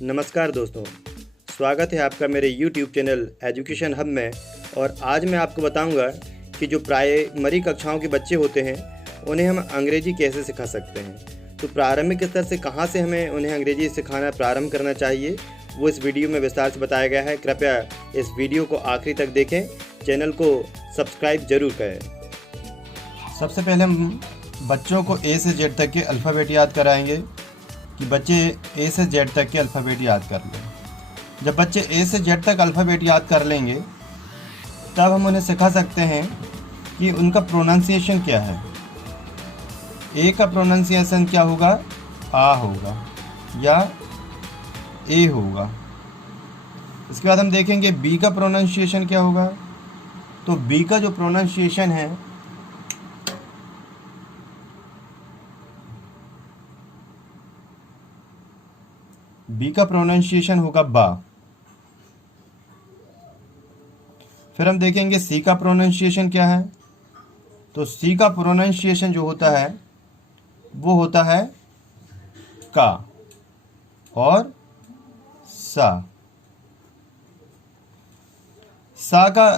नमस्कार दोस्तों, स्वागत है आपका मेरे YouTube चैनल एजुकेशन हब में। और आज मैं आपको बताऊंगा कि जो प्राइमरी कक्षाओं के बच्चे होते हैं उन्हें हम अंग्रेजी कैसे सिखा सकते हैं। तो प्रारंभिक स्तर से कहां से हमें उन्हें अंग्रेजी सिखाना प्रारंभ करना चाहिए वो इस वीडियो में विस्तार से बताया गया है। कृपया इस वीडियो को आखिरी तक देखें, चैनल को सब्सक्राइब जरूर करें। सबसे पहले हम बच्चों को ए से जेड तक के अल्फ़ाबेट याद कराएंगे कि बच्चे ए से जेड तक के अल्फ़ाबेट याद कर लें। जब बच्चे ए से जेड तक अल्फ़ाबेट याद कर लेंगे तब हम उन्हें सिखा सकते हैं कि उनका प्रोनाउंसिएशन क्या है। ए का प्रोनाउंसिएशन क्या होगा? आ होगा या ए होगा। इसके बाद हम देखेंगे बी का प्रोनाउंसिएशन क्या होगा। तो बी का जो प्रोनाउंसिएशन है बी का प्रोनाउंसिएशन होगा बा। फिर हम देखेंगे सी का प्रोनाउंसिएशन क्या है। तो सी का प्रोनाउंसिएशन जो होता है वो होता है का और सा। सा का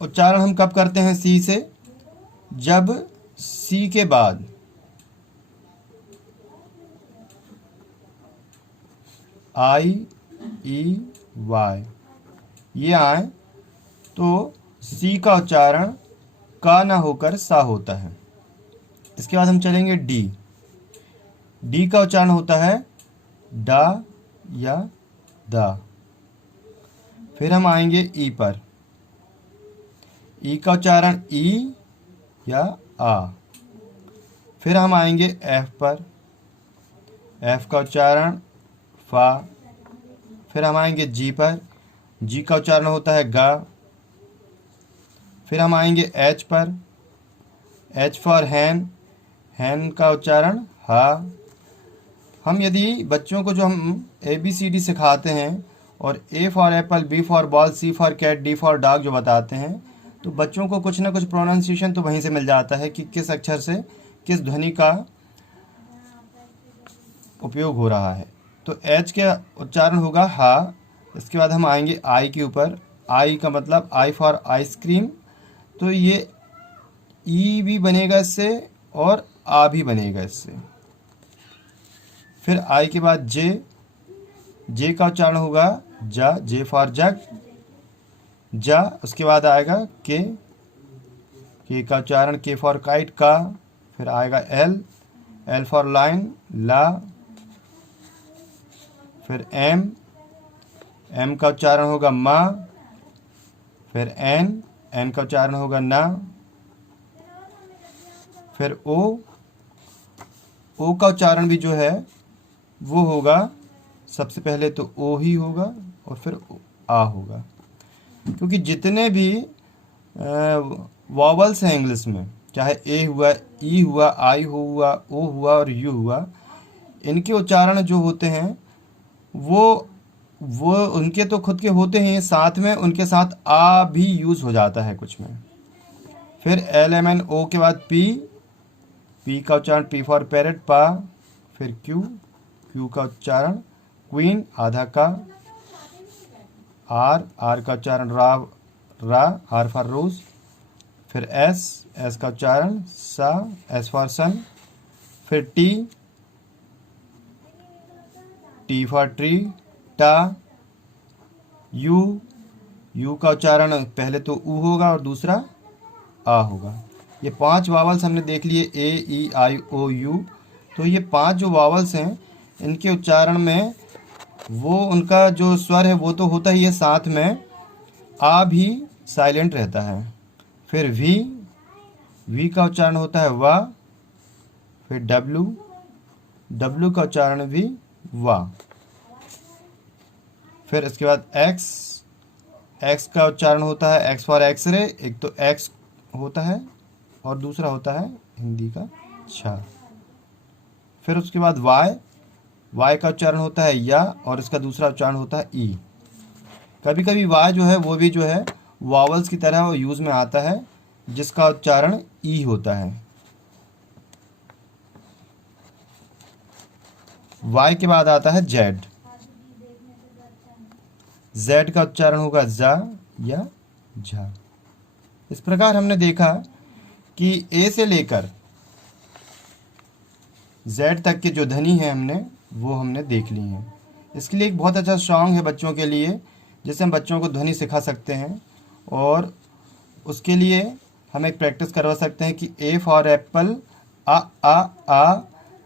उच्चारण हम कब करते हैं सी से? जब सी के बाद आई ई वाई ये आए तो सी का उच्चारण का ना होकर सा होता है। इसके बाद हम चलेंगे डी। डी का उच्चारण होता है डा या दा। फिर हम आएंगे ई पर। ई का उच्चारण ई या आ। फिर हम आएंगे एफ पर। एफ का उच्चारण फा। फिर हम आएंगे जी पर। जी का उच्चारण होता है गा। फिर हम आएंगे एच पर। H for hen. हैन का उच्चारण हा। हम यदि बच्चों को जो हम ABCD सिखाते हैं और A for apple, B for ball, C for cat, D for dog जो बताते हैं तो बच्चों को कुछ ना कुछ प्रोनाउंसिएशन तो वहीं से मिल जाता है कि किस अक्षर से किस ध्वनि का उपयोग हो रहा है। तो एच का उच्चारण होगा हा। इसके बाद हम आएंगे आई के ऊपर। आई का मतलब आई फॉर आइसक्रीम। तो ये ई भी बनेगा इससे और आ भी बनेगा इससे। फिर आई के बाद जे। जे का उच्चारण होगा जा। जे फॉर जग जा। उसके बाद आएगा के। के का उच्चारण के फॉर काइट का। फिर आएगा एल। एल फॉर लाइन ला। फिर एम। एम का उच्चारण होगा माँ। फिर एन। एन का उच्चारण होगा ना। फिर ओ। ओ का उच्चारण भी जो है वो होगा सबसे पहले तो ओ ही होगा और फिर आ होगा, क्योंकि जितने भी वॉवल्स हैं इंग्लिश में, चाहे ए हुआ, ई हुआ, आई हुआ, ओ हुआ और यू हुआ, इनके उच्चारण जो होते हैं वो उनके तो खुद के होते हैं, साथ में उनके साथ आ भी यूज़ हो जाता है कुछ में। फिर एल एम एन ओ के बाद पी। पी का उच्चारण पी फॉर पैरेट पा। फिर क्यू। क्यू का उच्चारण क्वीन आधा का। आर। आर का उच्चारण रा। आर फॉर रोज। फिर एस। एस का उच्चारण सा। एस फॉर सन। फिर टी। टी फॉर ट्री टा। यू। यू का उच्चारण पहले तो ऊ होगा और दूसरा आ होगा। ये 5 वावल्स हमने देख लिए, ए ई आई ओ यू। तो ये 5 जो वावल्स हैं इनके उच्चारण में वो उनका जो स्वर है वो तो होता ही है, साथ में आ भी साइलेंट रहता है। फिर वी। वी का उच्चारण होता है वा। फिर डब्लू। डब्लू का उच्चारण भी वा। फिर इसके बाद एक्स। एक्स का उच्चारण होता है एक्स फॉर एक्सरे। एक तो एक्स होता है और दूसरा होता है हिंदी का छा। फिर उसके बाद वाई। वाई का उच्चारण होता है या और इसका दूसरा उच्चारण होता है ई। कभी कभी वाई जो है वो भी जो है वावल्स की तरह वो यूज़ में आता है, जिसका उच्चारण ई होता है। वाई के बाद आता है जेड। जेड का उच्चारण होगा जा या झा। इस प्रकार हमने देखा कि ए से लेकर जेड तक के जो ध्वनि है वो हमने देख ली हैं। इसके लिए एक बहुत अच्छा सॉन्ग है बच्चों के लिए, जिससे हम बच्चों को ध्वनि सिखा सकते हैं। और उसके लिए हम एक प्रैक्टिस करवा सकते हैं कि ए फॉर एप्पल आ आ आ,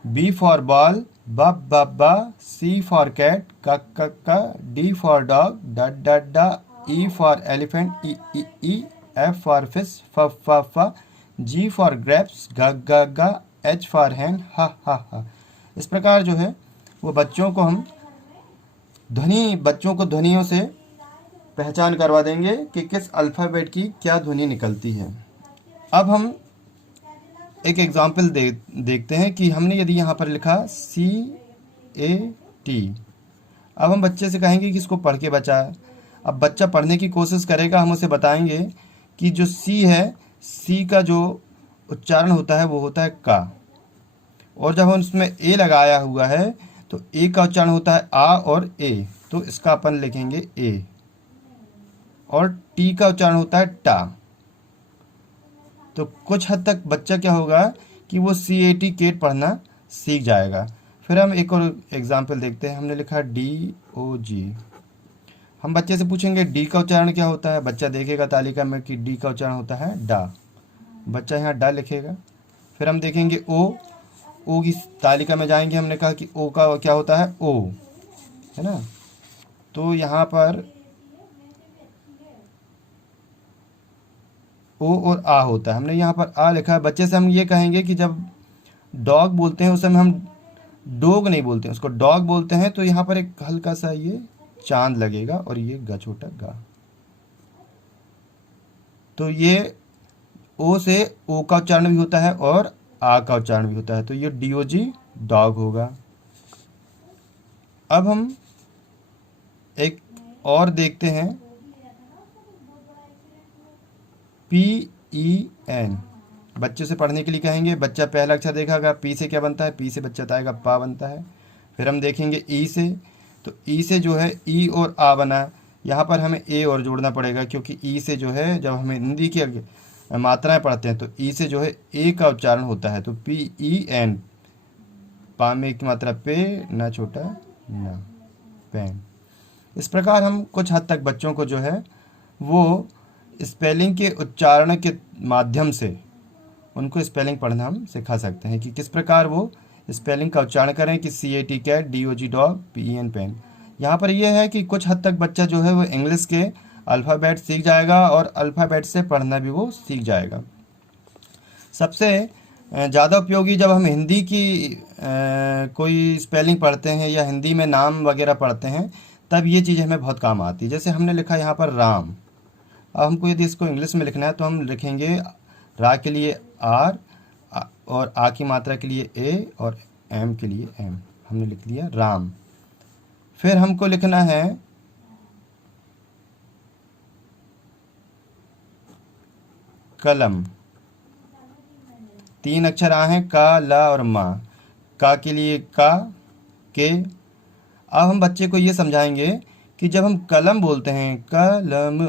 बी फॉर बॉल बा बा बा, सी फॉर कैट का का का, डी फॉर डॉग डा डा डा, E for elephant E E E, F for fish फ फ फ, जी फॉर ग्रेप्स ग ग ग, एच फॉर हैंड हा हा हा। इस प्रकार जो है वो बच्चों को ध्वनियों से पहचान करवा देंगे कि किस अल्फ़ाबेट की क्या ध्वनि निकलती है। अब हम एक एग्जाम्पल देखते हैं कि हमने यदि यहाँ पर लिखा CAT, अब हम बच्चे से कहेंगे कि इसको पढ़ के बचा। अब बच्चा पढ़ने की कोशिश करेगा, हम उसे बताएंगे कि जो सी है, सी का जो उच्चारण होता है वो होता है का, और जब हम उसमें ए लगाया हुआ है तो ए का उच्चारण होता है आ और ए, तो इसका अपन लिखेंगे ए। और टी का उच्चारण होता है टा। तो कुछ हद तक बच्चा क्या होगा कि वो CAT केट पढ़ना सीख जाएगा। फिर हम एक और एग्जाम्पल देखते हैं। हमने लिखा DOG। हम बच्चे से पूछेंगे डी का उच्चारण क्या होता है। बच्चा देखेगा तालिका में कि डी का उच्चारण होता है डा। बच्चा यहाँ डा लिखेगा। फिर हम देखेंगे ओ की तालिका में जाएंगे। हमने कहा कि ओ का क्या होता है, ओ, है ना। तो यहाँ पर ओ और आ होता है। हमने यहाँ पर आ लिखा है। बच्चे से हम ये कहेंगे कि जब डॉग बोलते हैं उस समय हम डोग नहीं बोलते हैं, उसको डॉग बोलते हैं। तो यहाँ पर एक हल्का सा ये चांद लगेगा और ये गा छोटा गा। तो ये ओ से ओ का उच्चारण भी होता है और आ का उच्चारण भी होता है। तो ये DOG डॉग होगा। अब हम एक और देखते हैं PEN। बच्चे से पढ़ने के लिए कहेंगे। बच्चा पहला अक्षर देखेगा, पी से क्या बनता है, पी से बच्चा बताएगा पा बनता है। फिर हम देखेंगे ई से, तो ई से जो है ई और आ बना। यहाँ पर हमें ए और जोड़ना पड़ेगा, क्योंकि ई से जो है जब हमें हिंदी की मात्राएं पढ़ते हैं तो ई से जो है ए का उच्चारण होता है। तो PEN, पा में की मात्रा पे, ना छोटा ना, पेन। इस प्रकार हम कुछ हद तक बच्चों को जो है वो स्पेलिंग के उच्चारण के माध्यम से उनको स्पेलिंग पढ़ना हम सिखा सकते हैं कि किस प्रकार वो स्पेलिंग का उच्चारण करें कि CAT cat, DOG dog, PEN pen. यहाँ पर यह है कि कुछ हद तक बच्चा जो है वो इंग्लिश के अल्फ़ाबेट सीख जाएगा और अल्फ़ाबेट से पढ़ना भी वो सीख जाएगा। सबसे ज़्यादा उपयोगी जब हम हिंदी की कोई स्पेलिंग पढ़ते हैं या हिंदी में नाम वगैरह पढ़ते हैं, तब ये चीज़ हमें बहुत काम आती है। जैसे हमने लिखा यहाँ पर राम। अब हमको यदि इसको इंग्लिश में लिखना है तो हम लिखेंगे रा के लिए आर और आ की मात्रा के लिए ए और एम के लिए एम। हमने लिख दिया राम। फिर हमको लिखना है कलम। 3 अक्षर आ हैं, का, ला और मा। का के लिए का, के। अब हम बच्चे को ये समझाएंगे कि जब हम कलम बोलते हैं, कलम,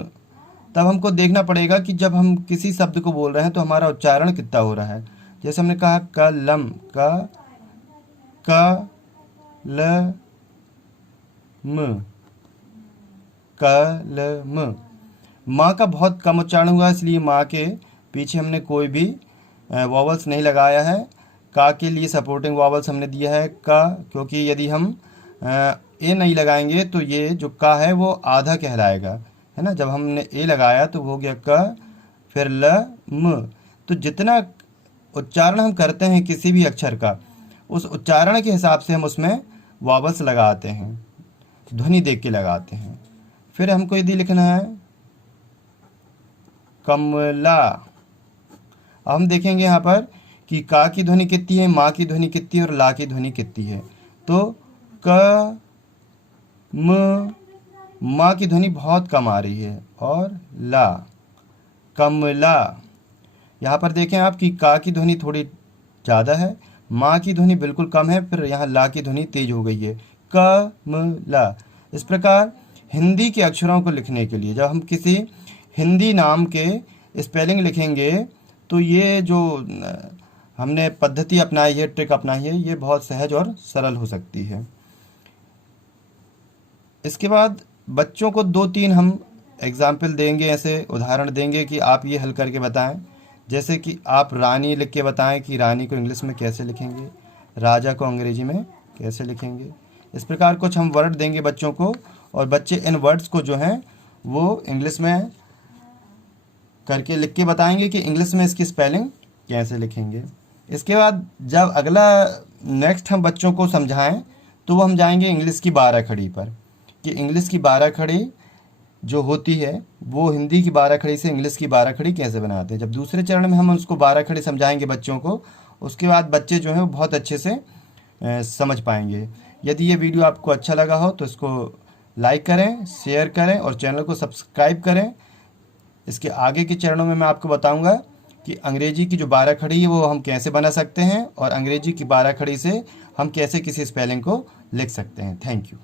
तब हमको देखना पड़ेगा कि जब हम किसी शब्द को बोल रहे हैं तो हमारा उच्चारण कितना हो रहा है। जैसे हमने कहा कलम, कलम। माँ का बहुत कम उच्चारण हुआ, इसलिए माँ के पीछे हमने कोई भी वॉवल्स नहीं लगाया है। का के लिए सपोर्टिंग वॉवल्स हमने दिया है का, क्योंकि यदि हम ए नहीं लगाएंगे तो ये जो का है वो आधा कहलाएगा, है ना। जब हमने ए लगाया तो वो हो गया क, फिर ल, म। तो जितना उच्चारण हम करते हैं किसी भी अक्षर का, उस उच्चारण के हिसाब से हम उसमें वॉवल्स लगाते हैं, ध्वनि देख के लगाते हैं। फिर हमको यदि लिखना है कमला। अब हम देखेंगे यहाँ पर कि का की ध्वनि कितनी है, माँ की ध्वनि कितनी है और ला की ध्वनि कितनी है। तो क, म, माँ की ध्वनि बहुत कम आ रही है और ला, कमला। यहाँ पर देखें आप कि का की ध्वनि थोड़ी ज़्यादा है, माँ की ध्वनि बिल्कुल कम है, फिर यहाँ ला की ध्वनि तेज हो गई है, कमला। इस प्रकार हिंदी के अक्षरों को लिखने के लिए, जब हम किसी हिंदी नाम के स्पेलिंग लिखेंगे तो ये जो हमने पद्धति अपनाई है, ट्रिक अपनाई है, ये बहुत सहज और सरल हो सकती है। इसके बाद बच्चों को 2-3 हम एग्जाम्पल देंगे, ऐसे उदाहरण देंगे कि आप ये हल करके बताएं। जैसे कि आप रानी लिख के बताएं कि रानी को इंग्लिश में कैसे लिखेंगे, राजा को अंग्रेजी में कैसे लिखेंगे। इस प्रकार कुछ हम वर्ड देंगे बच्चों को, और बच्चे इन वर्ड्स को जो हैं वो इंग्लिश में करके लिख के बताएंगे कि इंग्लिश में इसकी स्पेलिंग कैसे लिखेंगे। इसके बाद जब अगला नेक्स्ट हम बच्चों को समझाएं तो वो हम जाएंगे इंग्लिश की 12 खड़ी पर, कि इंग्लिश की 12 खड़ी जो होती है वो हिंदी की 12 खड़ी से इंग्लिश की 12 खड़ी कैसे बनाते हैं। जब दूसरे चरण में हम उसको 12 खड़ी समझाएंगे बच्चों को, उसके बाद बच्चे जो हैं वो बहुत अच्छे से समझ पाएंगे। यदि ये वीडियो आपको अच्छा लगा हो तो इसको लाइक करें, शेयर करें और चैनल को सब्सक्राइब करें। इसके आगे के चरणों में मैं आपको बताऊंगा कि अंग्रेजी की जो 12 खड़ी है वो हम कैसे बना सकते हैं, और अंग्रेजी की 12 खड़ी से हम कैसे किसी स्पेलिंग को लिख सकते हैं। Thank you.